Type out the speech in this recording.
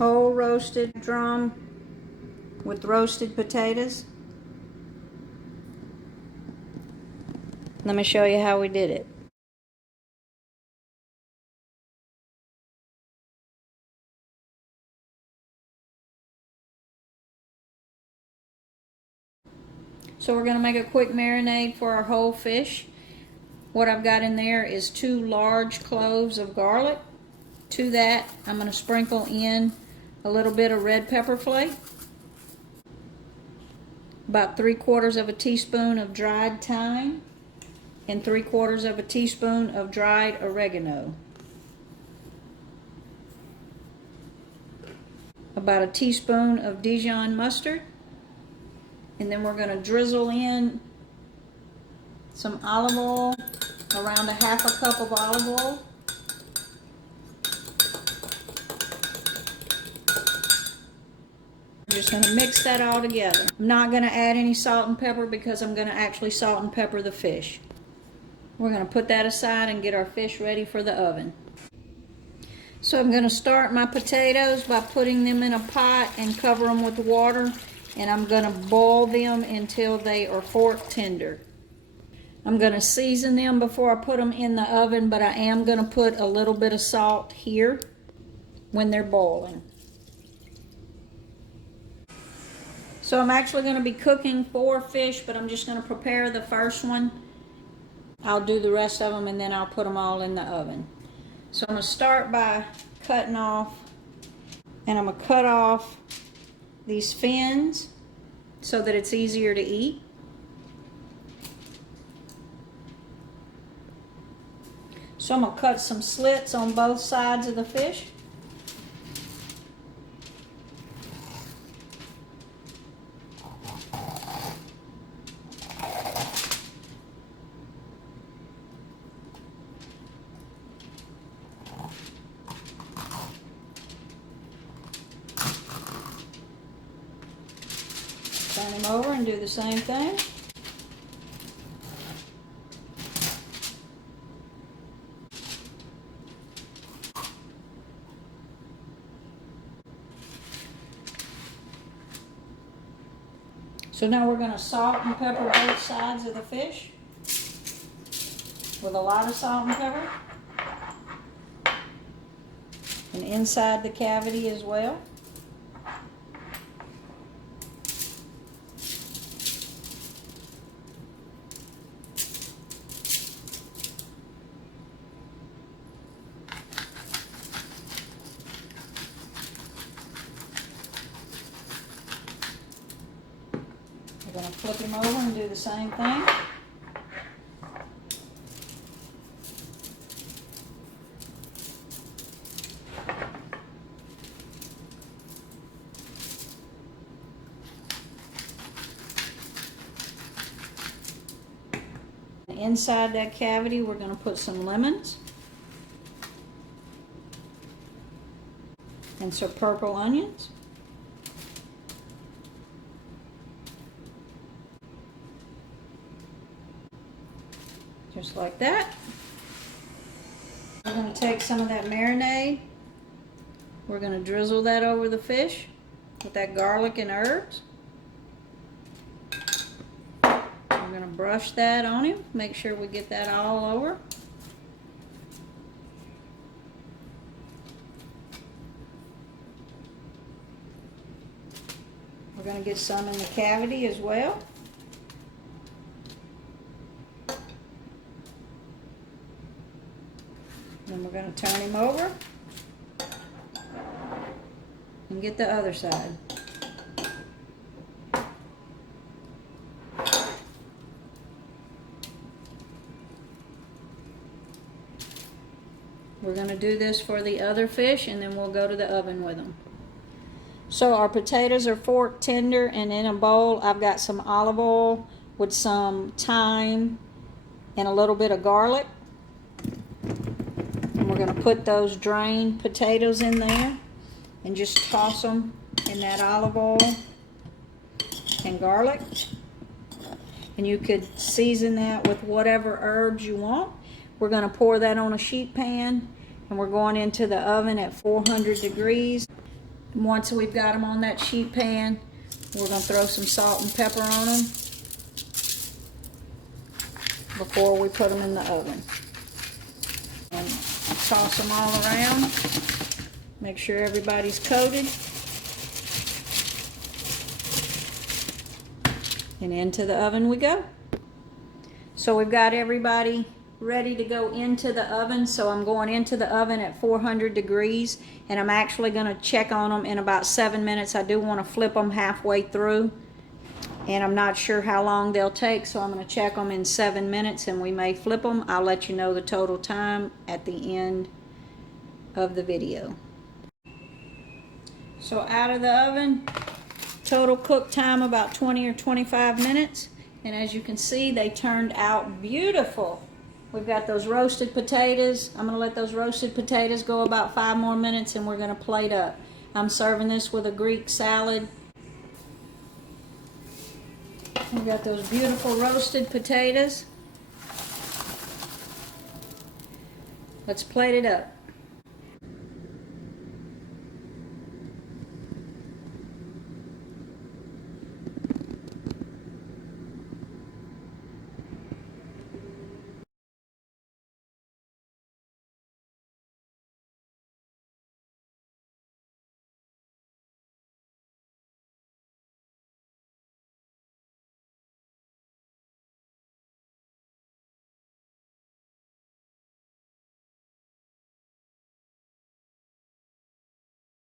whole roasted drum with roasted potatoes. Let me show you how we did it. So we're going to make a quick marinade for our whole fish. What I've got in there is 2 large cloves of garlic. To that, I'm going to sprinkle in a little bit of red pepper flake, about 3/4 of a teaspoon of dried thyme, and 3/4 of a teaspoon of dried oregano. About a teaspoon of Dijon mustard. And then we're going to drizzle in some olive oil, around a 1/2 cup of olive oil. I'm just going to mix that all together. I'm not going to add any salt and pepper because I'm going to actually salt and pepper the fish. We're going to put that aside and get our fish ready for the oven. So I'm going to start my potatoes by putting them in a pot and cover them with water. And I'm going to boil them until they are fork tender. I'm going to season them before I put them in the oven, but I am going to put a little bit of salt here when they're boiling. So I'm actually going to be cooking 4 fish, but I'm just going to prepare the first one. I'll do the rest of them and then I'll put them all in the oven. So I'm going to start by cutting off, and I'm going to cut off these fins so that it's easier to eat. So I'm going to cut some slits on both sides of the fish. Turn him over and do the same thing. So now we're going to salt and pepper both sides of the fish with a lot of salt and pepper, and inside the cavity as well. We're going to flip him over and do the same thing. Inside that cavity, we're going to put some lemons and some purple onions. Just like that. We're going to take some of that marinade. We're going to drizzle that over the fish with that garlic and herbs. We're going to brush that on him. Make sure we get that all over. We're going to get some in the cavity as well. Then we're going to turn him over and get the other side. We're going to do this for the other fish, and then we'll go to the oven with them. So our potatoes are fork tender, and in a bowl I've got some olive oil with some thyme and a little bit of garlic. And we're going to put those drained potatoes in there and just toss them in that olive oil and garlic. And you could season that with whatever herbs you want. We're going to pour that on a sheet pan, and we're going into the oven at 400 degrees. Once we've got them on that sheet pan, we're going to throw some salt and pepper on them before we put them in the oven. And toss them all around. Make sure everybody's coated. And into the oven we go. So we've got everybody ready to go into the oven. So I'm going into the oven at 400 degrees, and I'm actually going to check on them in about 7 minutes. I do want to flip them halfway through, and I'm not sure how long they'll take, so I'm going to check them in 7 minutes, and we may flip them. I'll let you know the total time at the end of the video. So out of the oven, total cook time about 20 or 25 minutes. And as you can see, they turned out beautiful. We've got those roasted potatoes. I'm going to let those roasted potatoes go about 5 more minutes, and we're going to plate up. I'm serving this with a Greek salad. We've got those beautiful roasted potatoes. Let's plate it up.